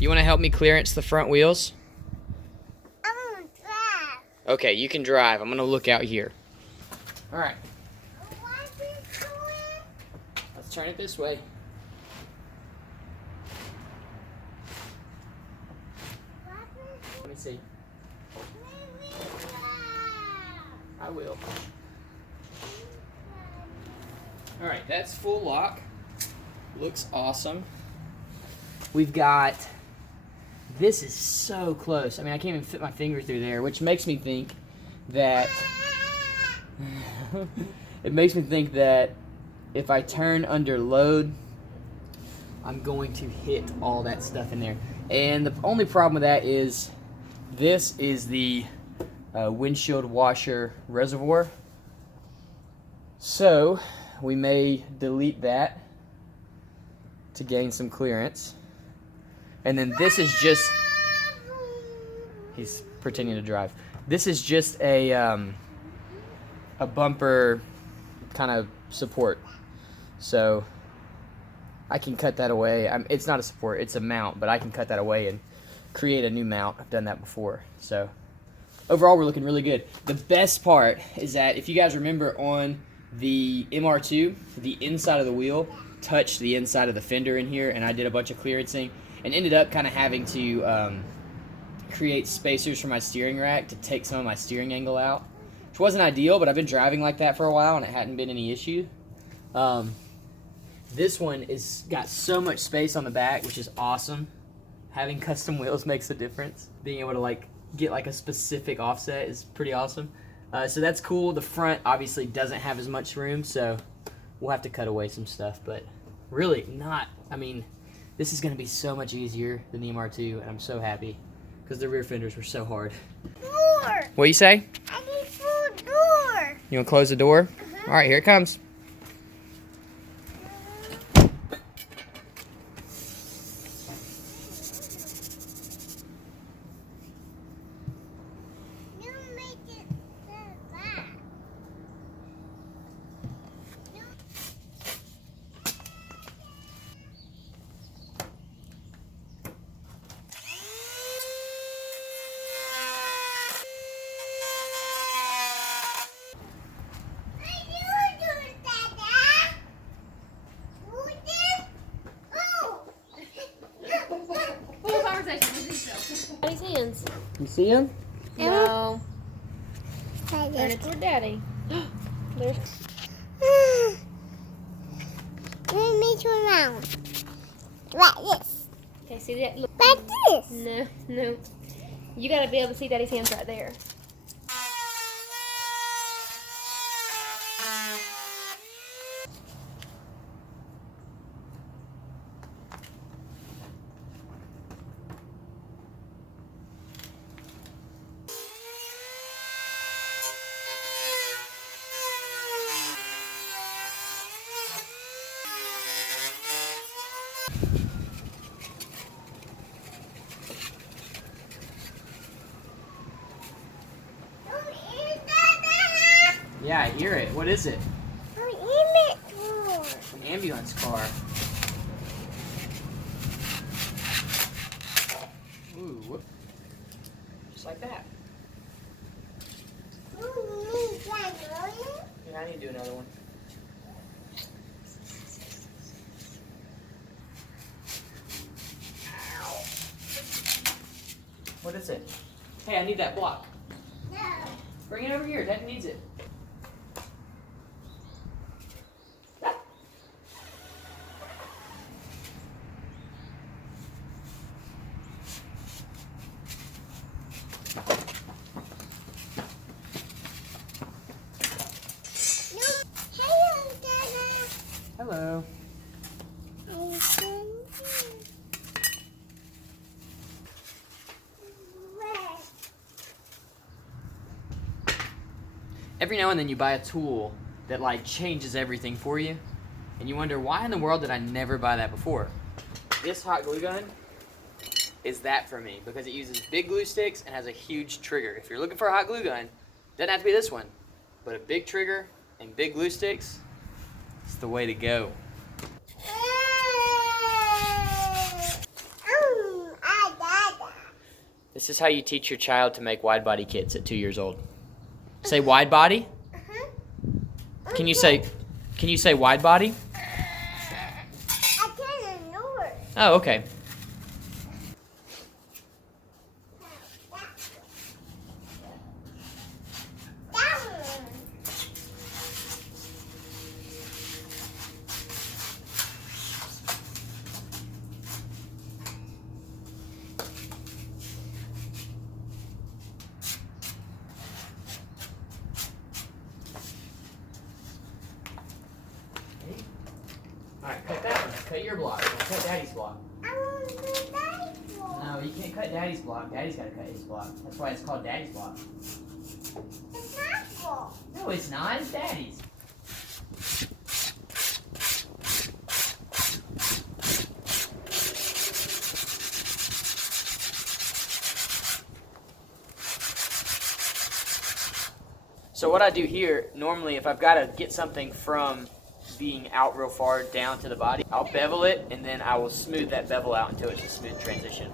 You want to help me clearance the front wheels? I'm gonna drive. Okay, you can drive. I'm going to look out here. All right. Let's turn it this way. Let me see. I will. All right, that's full lock. Looks awesome. We've got, this is so close. I mean, I can't even fit my finger through there, which makes me think that, it makes me think that if I turn under load, I'm going to hit all that stuff in there. And the only problem with that is, this is the windshield washer reservoir. So, we may delete that to gain some clearance. And then this is just, he's pretending to drive. This is just a bumper kind of support. So I can cut that away. It's not a support, it's a mount, but I can cut that away and create a new mount. I've done that before. So overall, we're looking really good. The best part is that if you guys remember on the MR2, the inside of the wheel touched the inside of the fender in here, and I did a bunch of clearancing and ended up kind of having to create spacers for my steering rack to take some of my steering angle out, which wasn't ideal, but I've been driving like that for a while and it hadn't been any issue. This one is got so much space on the back, which is awesome. Having custom wheels makes a difference. Being able to like get like a specific offset is pretty awesome. So that's cool. The front obviously doesn't have as much room, so we'll have to cut away some stuff, but really not, I mean, this is going to be so much easier than the MR2, and I'm so happy because the rear fenders were so hard. Door. What do you say? I need full door. You want to close the door? All right, here it comes. You make it the back. Daddy's hands. You see him? No. Turn it toward Daddy. There's. Let me turn around. Like this. Okay, see that? Look. Like this. No, no. You gotta be able to see Daddy's hands right there. Yeah, I hear it. What is it? An ambulance car. Ooh, whoop. Just like that. Yeah, I need to do another one. Ow. What is it? Hey, I need that block. No. Bring it over here. Dad needs it. Hello. Every now and then you buy a tool that like changes everything for you, and you wonder, why in the world did I never buy that before? This hot glue gun is that for me, because it uses big glue sticks and has a huge trigger. If you're looking for a hot glue gun, doesn't have to be this one, but a big trigger and big glue sticks, it's the way to go. This is how you teach your child to make wide body kits at 2 years old. Say wide body. Can you say wide body? I can't ignore it. Oh, okay. That one. Alright, cut that one. Cut your block. Don't cut Daddy's block. I want to do that one. No, you can't cut Daddy's block. Daddy's got to cut his block. That's why it's called Daddy's block. It's not full. No, it's not. It's Daddy's. So what I do here, normally if I've got to get something from being out real far down to the body, I'll bevel it and then I will smooth that bevel out until it's a smooth transition.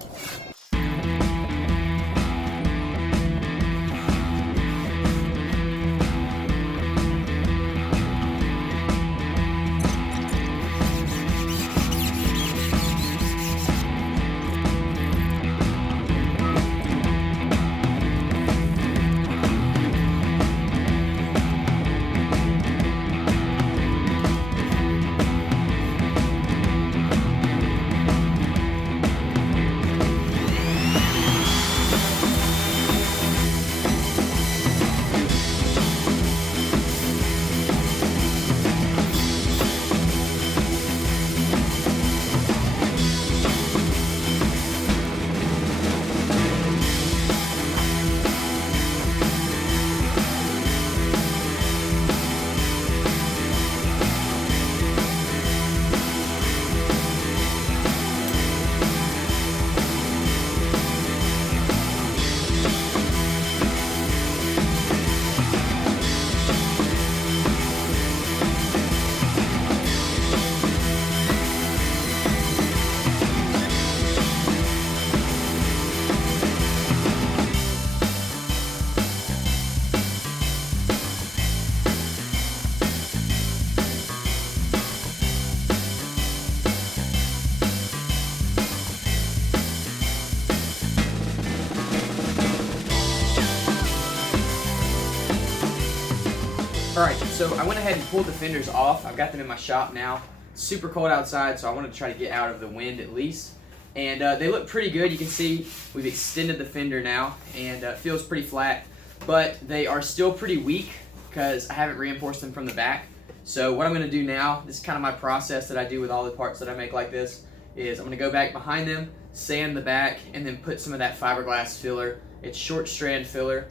Alright, so I went ahead and pulled the fenders off. I've got them in my shop now. It's super cold outside, so I wanted to try to get out of the wind at least. And they look pretty good. You can see we've extended the fender now, and it feels pretty flat. But they are still pretty weak because I haven't reinforced them from the back. So what I'm going to do now, this is kind of my process that I do with all the parts that I make like this, is I'm going to go back behind them, sand the back, and then put some of that fiberglass filler. It's short strand filler.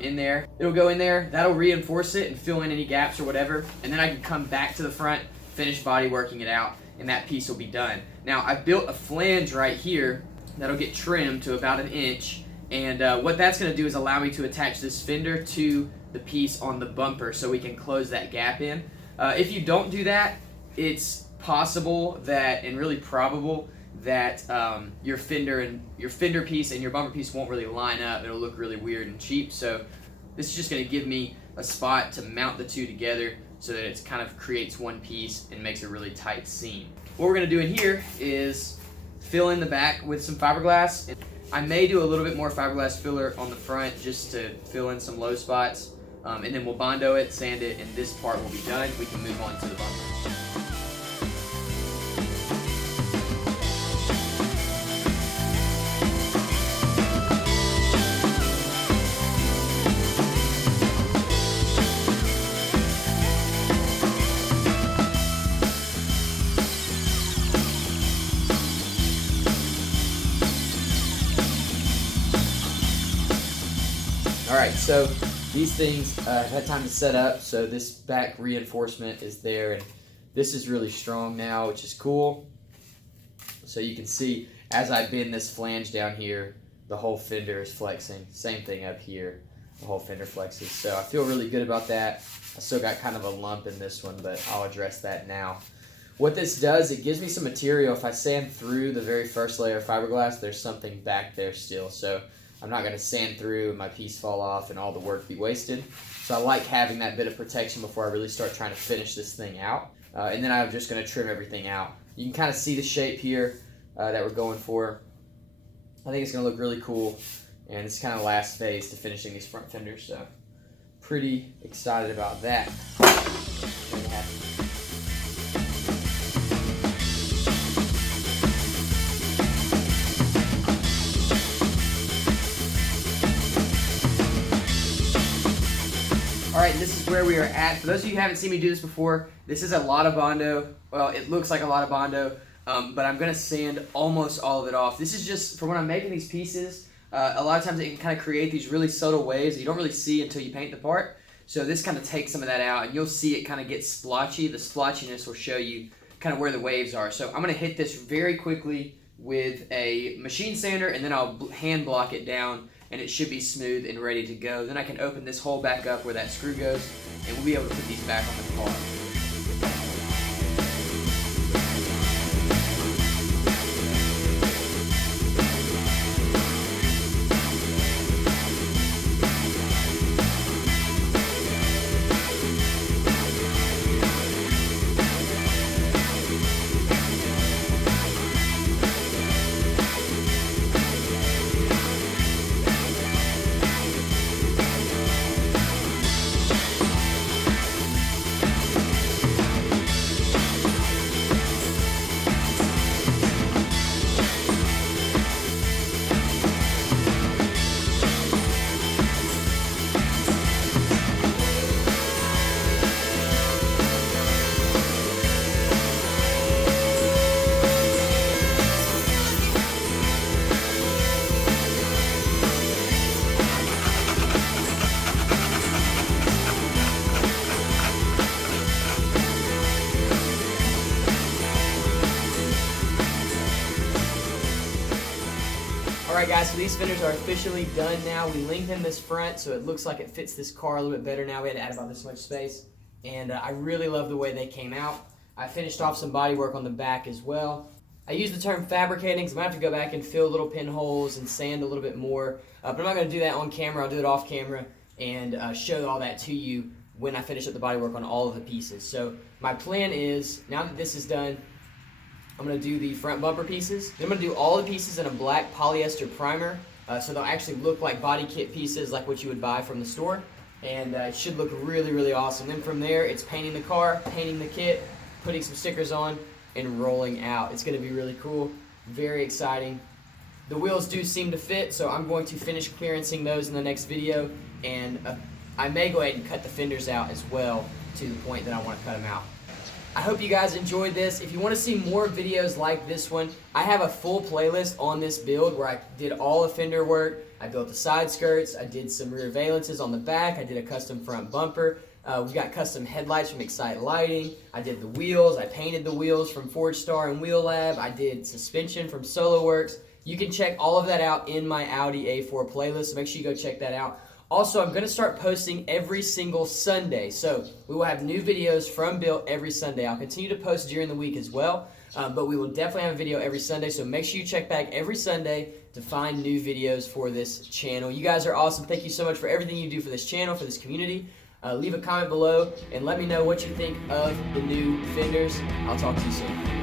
In there. It'll go in there, that'll reinforce it and fill in any gaps or whatever, and then I can come back to the front, finish body working it out, and that piece will be done. Now I built a flange right here that'll get trimmed to about 1 inch, and what that's going to do is allow me to attach this fender to the piece on the bumper so we can close that gap in. If you don't do that, it's possible that, and really probable, that your fender piece and your bumper piece won't really line up. It'll look really weird and cheap. So this is just going to give me a spot to mount the two together so that it kind of creates one piece and makes a really tight seam. What we're going to do in here is fill in the back with some fiberglass. I may do a little bit more fiberglass filler on the front just to fill in some low spots, and then we'll Bondo it, sand it, and this part will be done. We can move on to the bumper. Alright, so these things have had time to set up, so this back reinforcement is there, and this is really strong now, which is cool. So you can see, as I bend this flange down here, the whole fender is flexing. Same thing up here, the whole fender flexes. So I feel really good about that. I still got kind of a lump in this one, but I'll address that now. What this does, it gives me some material. If I sand through the very first layer of fiberglass, there's something back there still. So I'm not going to sand through and my piece fall off and all the work be wasted. So I like having that bit of protection before I really start trying to finish this thing out. And then I'm just going to trim everything out. You can kind of see the shape here that we're going for. I think it's going to look really cool, and it's kind of last phase to finishing these front fenders, so pretty excited about that. Alright, this is where we are at. For those of you who haven't seen me do this before, this is a lot of Bondo. Well, it looks like a lot of Bondo, but I'm going to sand almost all of it off. This is just, for when I'm making these pieces, a lot of times it can kind of create these really subtle waves that you don't really see until you paint the part. So this kind of takes some of that out, and you'll see it kind of get splotchy. The splotchiness will show you kind of where the waves are. So I'm going to hit this very quickly with a machine sander, and then I'll hand block it down, and it should be smooth and ready to go. Then I can open this hole back up where that screw goes, and we'll be able to put these back on the car. Alright guys, so these fenders are officially done now. We lengthened this front so it looks like it fits this car a little bit better now. We had to add about this much space. And I really love the way they came out. I finished off some body work on the back as well. I use the term fabricating because I'm going to have to go back and fill little pinholes and sand a little bit more. But I'm not going to do that on camera. I'll do it off camera and show all that to you when I finish up the body work on all of the pieces. So my plan is, now that this is done, I'm going to do the front bumper pieces. Then I'm going to do all the pieces in a black polyester primer, so they'll actually look like body kit pieces like what you would buy from the store. And it should look really, really awesome. Then from there, it's painting the car, painting the kit, putting some stickers on, and rolling out. It's going to be really cool, very exciting. The wheels do seem to fit, so I'm going to finish clearancing those in the next video. And I may go ahead and cut the fenders out as well to the point that I want to cut them out. I hope you guys enjoyed this. If you want to see more videos like this one, I have a full playlist on this build where I did all the fender work. I built the side skirts, I did some rear valances on the back, I did a custom front bumper. We've got custom headlights from Excite Lighting. I did the wheels, I painted the wheels from Forgestar and Wheel Lab. I did suspension from SoloWorks. You can check all of that out in my Audi A4 playlist, so make sure you go check that out. Also, I'm going to start posting every single Sunday, so we will have new videos from Built every Sunday. I'll continue to post during the week as well, but we will definitely have a video every Sunday, so make sure you check back every Sunday to find new videos for this channel. You guys are awesome. Thank you so much for everything you do for this channel, for this community. Leave a comment below and let me know what you think of the new fenders. I'll talk to you soon.